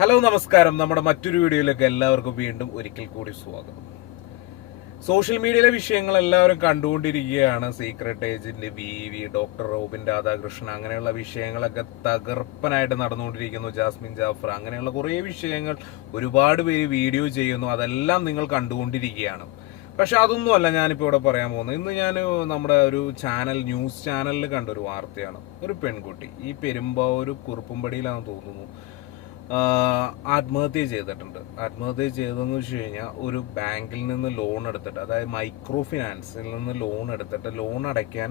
Hello നമസ്കാരം. നമ്മുടെ മറ്റൊരു വീഡിയോയിലേക്ക് എല്ലാവർക്കും വീണ്ടും ഒരിക്കൽ കൂടി സ്വാഗതം. സോഷ്യൽ മീഡിയയിലെ വിഷയങ്ങൾ എല്ലാവരും കണ്ടുകൊണ്ടിരിക്കുകയാണ്. Secret agent V V doctor Robin Radhakrishnan അങ്ങനെയുള്ള വിഷയങ്ങളൊക്കെ തകർപ്പനായിട്ട് നടന്നുകൊണ്ടിരിക്കുന്നു. ജാസ്മിൻ ജാഫർ അങ്ങനെയുള്ള കുറേ വിഷയങ്ങൾ ഒരുപാട് പേര് വീഡിയോ ചെയ്യുന്നു. അതെല്ലാം നിങ്ങൾ കണ്ടുകൊണ്ടിരിക്കുകയാണ്. പക്ഷെ അതൊന്നുമല്ല ഞാനിപ്പോൾ ഇവിടെ പറയാൻ പോകുന്നത്. ഇന്ന് ഞാൻ നമ്മുടെ ഒരു ചാനൽ ന്യൂസ് ചാനലിൽ കണ്ട ഒരു വാർത്തയാണ്. ഒരു പെൺകുട്ടി ഈ പെരുമ്പാവൂർ കുറുപ്പുംപടിയിലാണെന്ന് തോന്നുന്നു. ആത്മഹത്യ ചെയ്തിട്ടുണ്ട്. ആത്മഹത്യ ചെയ്തതെന്ന് വെച്ച് കഴിഞ്ഞാൽ ഒരു ബാങ്കിൽ നിന്ന് ലോൺ എടുത്തിട്ട് അതായത് മൈക്രോ ഫിനാൻസിൽ നിന്ന് ലോൺ എടുത്തിട്ട് ലോൺ അടയ്ക്കാൻ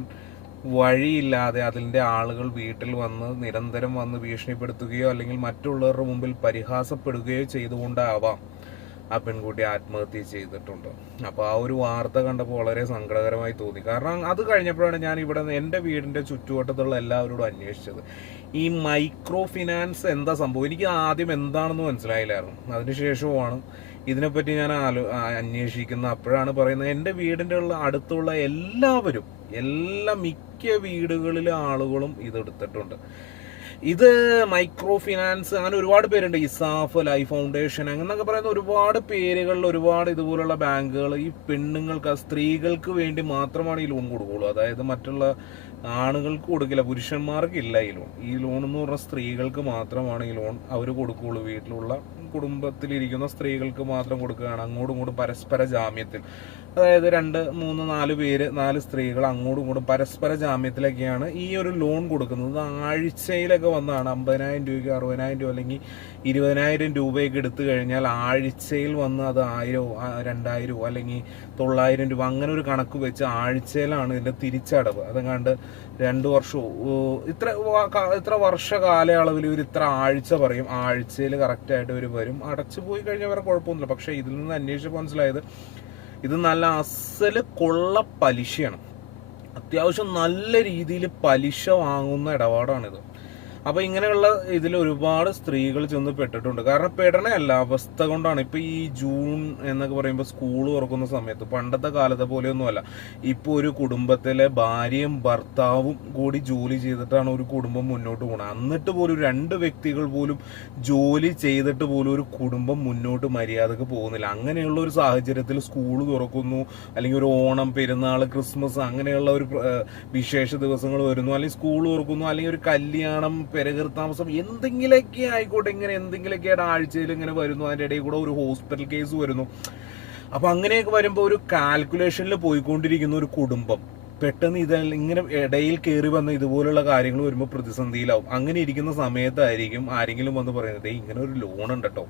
വഴിയില്ലാതെ അതിന്റെ ആളുകൾ വീട്ടിൽ വന്ന് നിരന്തരം വന്ന് ഭീഷണിപ്പെടുത്തുകയോ അല്ലെങ്കിൽ മറ്റുള്ളവരുടെ മുമ്പിൽ പരിഹാസപ്പെടുകയോ ചെയ്തുകൊണ്ടാവാം ആ പെൺകുട്ടി ആത്മഹത്യ ചെയ്തിട്ടുണ്ട്. അപ്പോൾ ആ ഒരു വാർത്ത കണ്ടപ്പോൾ വളരെ സങ്കടകരമായി തോന്നി. കാരണം അത് കഴിഞ്ഞപ്പോഴാണ് ഞാൻ ഇവിടെ എന്റെ വീടിന്റെ ചുറ്റുവട്ടത്തുള്ള എല്ലാവരോടും അന്വേഷിച്ചത്. ഈ മൈക്രോ ഫിനാൻസ് എന്താ സംഭവം? എനിക്ക് ആദ്യം എന്താണെന്ന് മനസ്സിലായില്ലായിരുന്നു. അതിനുശേഷമാണ് ഇതിനെപ്പറ്റി ഞാൻ ആലോ അന്വേഷിക്കുന്ന അപ്പോഴാണ് പറയുന്നത്. എന്റെ വീടിന്റെ ഉള്ള അടുത്തുള്ള എല്ലാവരും എല്ലാ മിക്ക വീടുകളിലെ ആളുകളും ഇത് എടുത്തിട്ടുണ്ട് ഇത് മൈക്രോ ഫിനാൻസ് അങ്ങനെ ഒരുപാട് പേരുണ്ട്. ഇസാഫ് ലൈഫ് ഫൗണ്ടേഷൻ അങ്ങനെയൊക്കെ പറയുന്ന ഒരുപാട് പേരുകളിൽ ഒരുപാട് ഇതുപോലുള്ള ബാങ്കുകൾ ഈ പെണ്ണുങ്ങൾക്ക് സ്ത്രീകൾക്ക് വേണ്ടി മാത്രമാണ് ഈ ലോൺ കൊടുക്കുള്ളൂ അതായത് മറ്റുള്ള ആണുങ്ങൾക്ക് കൊടുക്കില്ല പുരുഷന്മാർക്ക് ഇല്ല ഈ ലോൺ. ഈ ലോൺ എന്ന് പറഞ്ഞാൽ സ്ത്രീകൾക്ക് മാത്രമാണ് ഈ ലോൺ അവർ കൊടുക്കുകയുള്ളൂ. വീട്ടിലുള്ള കുടുംബത്തിലിരിക്കുന്ന സ്ത്രീകൾക്ക് മാത്രം കൊടുക്കുകയാണ്. അങ്ങോട്ടും ഇങ്ങോട്ടും പരസ്പര ജാമ്യത്തിൽ. അതായത് രണ്ട് മൂന്ന് നാല് പേര് നാല് സ്ത്രീകൾ അങ്ങോട്ടും ഇങ്ങോട്ടും പരസ്പര ജാമ്യത്തിലൊക്കെയാണ് ഈ ഒരു ലോൺ കൊടുക്കുന്നത്. ആഴ്ചയിലൊക്കെ വന്നാണ് അമ്പതിനായിരം രൂപയ്ക്ക് അറുപതിനായിരം രൂപ അല്ലെങ്കിൽ ഇരുപതിനായിരം രൂപയൊക്കെ എടുത്തു കഴിഞ്ഞാൽ ആഴ്ചയിൽ വന്ന് അത് ആയിരമോ രണ്ടായിരമോ അല്ലെങ്കിൽ തൊള്ളായിരം രൂപ അങ്ങനെ ഒരു കണക്ക് വെച്ച് ആഴ്ചയിലാണ് ഇതിന്റെ തിരിച്ചടവ്. അതങ്ങാണ്ട് രണ്ട് വർഷവും ഇത്ര ഇത്ര വർഷ കാലയളവിൽ ഇവർ ഇത്ര ആഴ്ച പറയും. ആഴ്ചയിൽ കറക്റ്റായിട്ട് ഇവർ വരും. അടച്ചു പോയി കഴിഞ്ഞാൽ വേറെ കുഴപ്പമൊന്നുമില്ല. പക്ഷേ ഇതിൽ നിന്ന് അന്വേഷിച്ചപ്പോൾ മനസ്സിലായത് ഇത് നല്ല അസൽ കൊള്ള പലിശയാണ്. അത്യാവശ്യം നല്ല രീതിയിൽ പലിശ വാങ്ങുന്ന ഇടപാടാണിത്. അപ്പൊ ഇങ്ങനെയുള്ള ഇതിൽ ഒരുപാട് സ്ത്രീകൾ ചെന്ന് പെട്ടിട്ടുണ്ട്. കാരണം പെടണയല്ല അവസ്ഥ കൊണ്ടാണ്. ഇപ്പൊ ഈ ജൂൺ എന്നൊക്കെ പറയുമ്പോൾ സ്കൂൾ തുറക്കുന്ന സമയത്ത് പണ്ടത്തെ കാലത്തെ പോലെയൊന്നുമല്ല. ഇപ്പൊ ഒരു കുടുംബത്തിലെ ഭാര്യയും ഭർത്താവും കൂടി ജോലി ചെയ്തിട്ടാണ് ഒരു കുടുംബം മുന്നോട്ട് പോകുന്നത് എന്നിട്ട് പോലും രണ്ട് വ്യക്തികൾ പോലും ജോലി ചെയ്തിട്ട് പോലും ഒരു കുടുംബം മുന്നോട്ട് മര്യാദയ്ക്ക് പോകുന്നില്ല. അങ്ങനെയുള്ള ഒരു സാഹചര്യത്തിൽ സ്കൂൾ തുറക്കുന്നു അല്ലെങ്കിൽ ഒരു ഓണം പെരുന്നാൾ ക്രിസ്മസ് അങ്ങനെയുള്ള ഒരു വിശേഷ ദിവസങ്ങൾ വരുന്നു അല്ലെങ്കിൽ സ്കൂൾ തുറക്കുന്നു അല്ലെങ്കിൽ ഒരു കല്യാണം പെരകർ താമസം എന്തെങ്കിലുമൊക്കെ ആയിക്കോട്ടെ ഇങ്ങനെ എന്തെങ്കിലുമൊക്കെ ആഴ്ചയിൽ ഇങ്ങനെ വരുന്നു. അതിന്റെ ഇടയിൽ കൂടെ ഒരു ഹോസ്പിറ്റൽ കേസ് വരുന്നു. അപ്പൊ അങ്ങനെയൊക്കെ വരുമ്പോൾ ഒരു കാൽക്കുലേഷനിൽ പോയിക്കൊണ്ടിരിക്കുന്ന ഒരു കുടുംബം പെട്ടെന്ന് ഇത് ഇങ്ങനെ ഇടയിൽ കയറി വന്ന ഇതുപോലുള്ള കാര്യങ്ങൾ വരുമ്പോൾ പ്രതിസന്ധിയിലാവും. അങ്ങനെ ഇരിക്കുന്ന സമയത്തായിരിക്കും ആരെങ്കിലും വന്ന് പറയുന്നത് ഇങ്ങനെ ഒരു ലോൺ ഉണ്ട് കേട്ടോ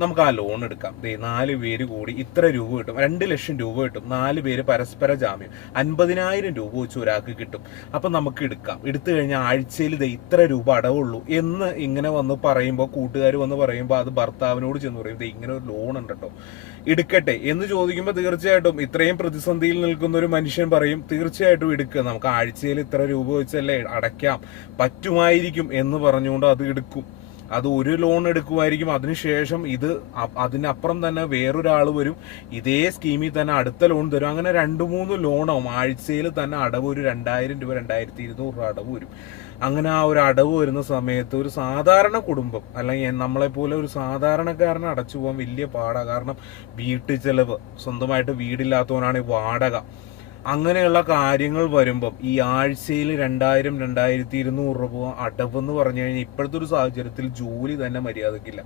നമുക്ക് ആ ലോൺ എടുക്കാം. ദേ നാല് പേര് കൂടി ഇത്ര രൂപ കിട്ടും. രണ്ട് ലക്ഷം രൂപ കിട്ടും. നാല് പേര് പരസ്പര ജാമ്യം. അൻപതിനായിരം രൂപ വെച്ച് ഒരാൾക്ക് കിട്ടും. അപ്പം നമുക്ക് എടുക്കാം. എടുത്തു കഴിഞ്ഞാൽ ആഴ്ചയിൽ ദേ ഇത്ര രൂപ അടവുള്ളൂ എന്ന് ഇങ്ങനെ വന്ന് പറയുമ്പോൾ കൂട്ടുകാർ വന്ന് പറയുമ്പോൾ അത് ഭർത്താവിനോട് ചെന്ന് പറയും ദേ ഇങ്ങനെ ഒരു ലോൺ ഉണ്ട് കേട്ടോ എടുക്കട്ടെ. എന്ന് ചോദിക്കുമ്പോൾ തീർച്ചയായിട്ടും ഇത്രയും പ്രതിസന്ധിയിൽ നിൽക്കുന്ന ഒരു മനുഷ്യൻ പറയും തീർച്ചയായിട്ടും എടുക്കുക നമുക്ക് ആഴ്ചയിൽ ഇത്ര രൂപ വെച്ചല്ലേ അടയ്ക്കാം. പറ്റുമായിരിക്കും. എന്ന് പറഞ്ഞുകൊണ്ട് അത് എടുക്കും. അത് ഒരു ലോൺ എടുക്കുമായിരിക്കും. അതിനുശേഷം ഇത് അതിനപ്പുറം തന്നെ വേറൊരാൾ വരും. ഇതേ സ്കീമിൽ തന്നെ അടുത്ത ലോൺ തരും. അങ്ങനെ രണ്ട് മൂന്ന് ലോണാവും ആഴ്ചയിൽ തന്നെ അടവ് ഒരു രണ്ടായിരം രൂപ രണ്ടായിരത്തി ഇരുന്നൂറ് രൂപ അടവ് വരും. അങ്ങനെ ആ ഒരു അടവ് വരുന്ന സമയത്ത് ഒരു സാധാരണ കുടുംബം അല്ലെങ്കിൽ നമ്മളെപ്പോലെ ഒരു സാധാരണക്കാരനെ അടച്ചു പോകാൻ വലിയ പാടാണ് കാരണം വീട്ടു ചെലവ് സ്വന്തമായിട്ട് വീടില്ലാത്തവനാണ് വാടക. അങ്ങനെയുള്ള കാര്യങ്ങൾ വരുമ്പം ഈ ആഴ്ചയിൽ രണ്ടായിരം രണ്ടായിരത്തി ഇരുന്നൂറ് രൂപ അടവെന്ന് പറഞ്ഞു കഴിഞ്ഞാൽ ഇപ്പോഴത്തെ ഒരു സാഹചര്യത്തിൽ ജോലി തന്നെ മര്യാദക്കില്ല.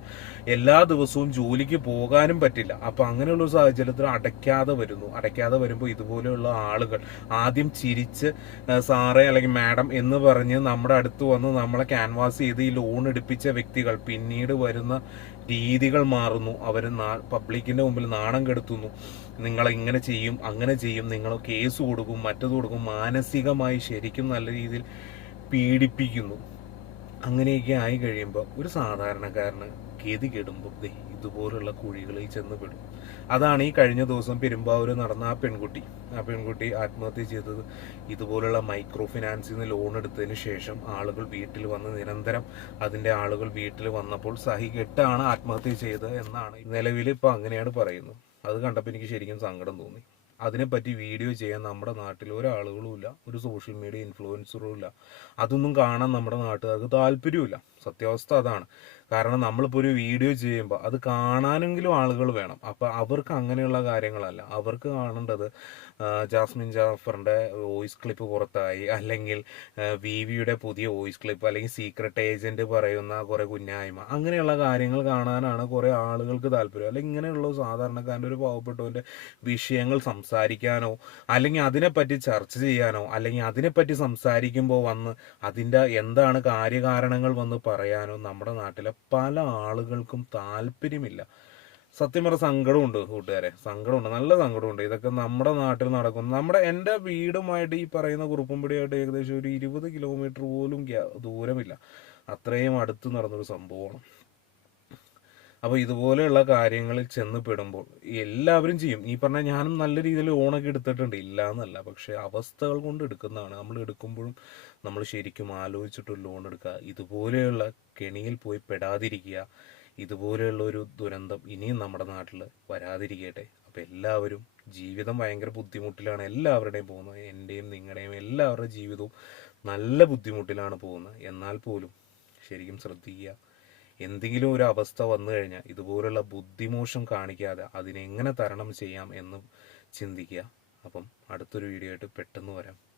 എല്ലാ ദിവസവും ജോലിക്ക് പോകാനും പറ്റില്ല. അപ്പം അങ്ങനെയുള്ള ഒരു സാഹചര്യത്തിൽ അടയ്ക്കാതെ വരുന്നു. അടയ്ക്കാതെ വരുമ്പോൾ ഇതുപോലെയുള്ള ആളുകൾ ആദ്യം ചിരിച്ച് സാറേ അല്ലെങ്കിൽ മാഡം എന്ന് പറഞ്ഞ് നമ്മുടെ അടുത്ത് വന്ന് നമ്മളെ ക്യാൻവാസ് ചെയ്ത് ഈ ലോൺ എടുപ്പിച്ച വ്യക്തികൾ പിന്നീട് വരുന്ന രീതികൾ മാറുന്നു. അവർ പബ്ലിക്കിന്റെ മുമ്പിൽ നാണം കെടുത്തുന്നു. നിങ്ങൾ ഇങ്ങനെ ചെയ്യും അങ്ങനെ ചെയ്യും നിങ്ങൾ കേസ് കൊടുക്കും മറ്റത് കൊടുക്കും മാനസികമായി ശരിക്കും നല്ല രീതിയിൽ പീഡിപ്പിക്കുന്നു. അങ്ങനെയൊക്കെ ആയി കഴിയുമ്പോൾ ഒരു സാധാരണക്കാരന് ഗതി കെടുമ്പോൾ ദേ ഇതുപോലുള്ള കുഴികളിൽ ചെന്ന് പെടും. അതാണ് ഈ കഴിഞ്ഞ ദിവസം പെരുമ്പാവൂർ നടന്ന ആ പെൺകുട്ടി. ആ പെൺകുട്ടി ആത്മഹത്യ ചെയ്തത് ഇതുപോലുള്ള മൈക്രോ ഫിനാൻസിൽ നിന്ന് ലോൺ എടുത്തതിന് ശേഷം ആളുകൾ വീട്ടിൽ വന്ന് നിരന്തരം അതിന്റെ ആളുകൾ വീട്ടിൽ വന്നപ്പോൾ സഹി കെട്ടാണ് ആത്മഹത്യ ചെയ്തത് എന്നാണ് നിലവിൽ ഇപ്പോൾ അങ്ങനെയാണ് പറയുന്നത്. അത് കണ്ടപ്പോൾ എനിക്ക് ശരിക്കും സങ്കടം തോന്നി. അതിനെപ്പറ്റി വീഡിയോ ചെയ്യാൻ നമ്മുടെ നാട്ടിൽ ഒരാളുകളും ഇല്ല ഒരു സോഷ്യൽ മീഡിയ ഇൻഫ്ലുവൻസറും ഇല്ല. അതൊന്നും കാണാൻ നമ്മുടെ നാട്ടുകാർക്ക് താല്പര്യമില്ല സത്യാവസ്ഥ അതാണ്. കാരണം നമ്മളിപ്പോൾ ഒരു വീഡിയോ ചെയ്യുമ്പോൾ അത് കാണാനെങ്കിലും ആളുകൾ വേണം. അപ്പം അവർക്ക് അങ്ങനെയുള്ള കാര്യങ്ങളല്ല. അവർക്ക് കാണേണ്ടത് ജാസ്മിൻ ജാഫറിന്റെ വോയിസ് ക്ലിപ്പ് പുറത്തായി അല്ലെങ്കിൽ വി വിയുടെ പുതിയ വോയിസ് ക്ലിപ്പ് അല്ലെങ്കിൽ സീക്രട്ട് ഏജന്റ് പറയുന്ന കുറേ കുഞ്ഞായ്മ അങ്ങനെയുള്ള കാര്യങ്ങൾ കാണാനാണ് കുറേ ആളുകൾക്ക് താല്പര്യം. അല്ലെങ്കിൽ ഇങ്ങനെയുള്ള സാധാരണക്കാരന്റെ ഒരു പാവപ്പെട്ടവന്റെ വിഷയങ്ങൾ സംസാരിക്കാനോ അല്ലെങ്കിൽ അതിനെപ്പറ്റി ചർച്ച ചെയ്യാനോ അല്ലെങ്കിൽ അതിനെപ്പറ്റി സംസാരിക്കുമ്പോൾ വന്ന് അതിന്റെ എന്താണ് കാര്യകാരണങ്ങൾ വന്ന് പറയാനോ നമ്മുടെ നാട്ടിലെ പല ആളുകൾക്കും താല്പര്യമില്ല. സത്യം പറഞ്ഞ സങ്കടമുണ്ട് കൂട്ടുകാരെ. സങ്കടമുണ്ട് നല്ല സങ്കടമുണ്ട്. ഇതൊക്കെ നമ്മുടെ നാട്ടിൽ നടക്കുന്നു നമ്മുടെ എന്റെ വീടുമായിട്ട് ഈ പറയുന്ന കുറുപ്പുംപിടിയായിട്ട് ഏകദേശം ഒരു ഇരുപത് കിലോമീറ്റർ പോലും ദൂരമില്ല. അത്രയും അടുത്ത് നടന്നൊരു സംഭവമാണ്. അപ്പോൾ ഇതുപോലെയുള്ള കാര്യങ്ങളിൽ ചെന്ന് പെടുമ്പോൾ എല്ലാവരും ചെയ്യും. ഈ പറഞ്ഞ ഞാനും നല്ല രീതിയിൽ ഓണൊക്കെ എടുത്തിട്ടുണ്ട്. ഇല്ല എന്നല്ല പക്ഷേ അവസ്ഥകൾ കൊണ്ട് എടുക്കുന്നതാണ്. നമ്മൾ എടുക്കുമ്പോഴും നമ്മൾ ശരിക്കും ആലോചിച്ചിട്ട് ലോൺ എടുക്കുക. ഇതുപോലെയുള്ള കെണിയിൽ പോയി പെടാതിരിക്കുക. ഇതുപോലെയുള്ള ഒരു ദുരന്തം ഇനിയും നമ്മുടെ നാട്ടിൽ വരാതിരിക്കട്ടെ. അപ്പോൾ എല്ലാവരും ജീവിതം ഭയങ്കര ബുദ്ധിമുട്ടിലാണ് എല്ലാവരുടെയും പോകുന്നത്. എന്റെയും നിങ്ങളുടെയും എല്ലാവരുടെ ജീവിതവും നല്ല ബുദ്ധിമുട്ടിലാണ് പോകുന്നത്. എന്നാൽ പോലും ശരിക്കും ശ്രദ്ധിക്കുക. എന്തെങ്കിലും ഒരു അവസ്ഥ വന്നു കഴിഞ്ഞാൽ ഇതുപോലുള്ള ബുദ്ധിമോശം കാണിക്കാതെ അതിനെങ്ങനെ തരണം ചെയ്യാം എന്ന് ചിന്തിക്കുക. അപ്പം അടുത്തൊരു വീഡിയോ ആയിട്ട് പെട്ടെന്ന് വരാം.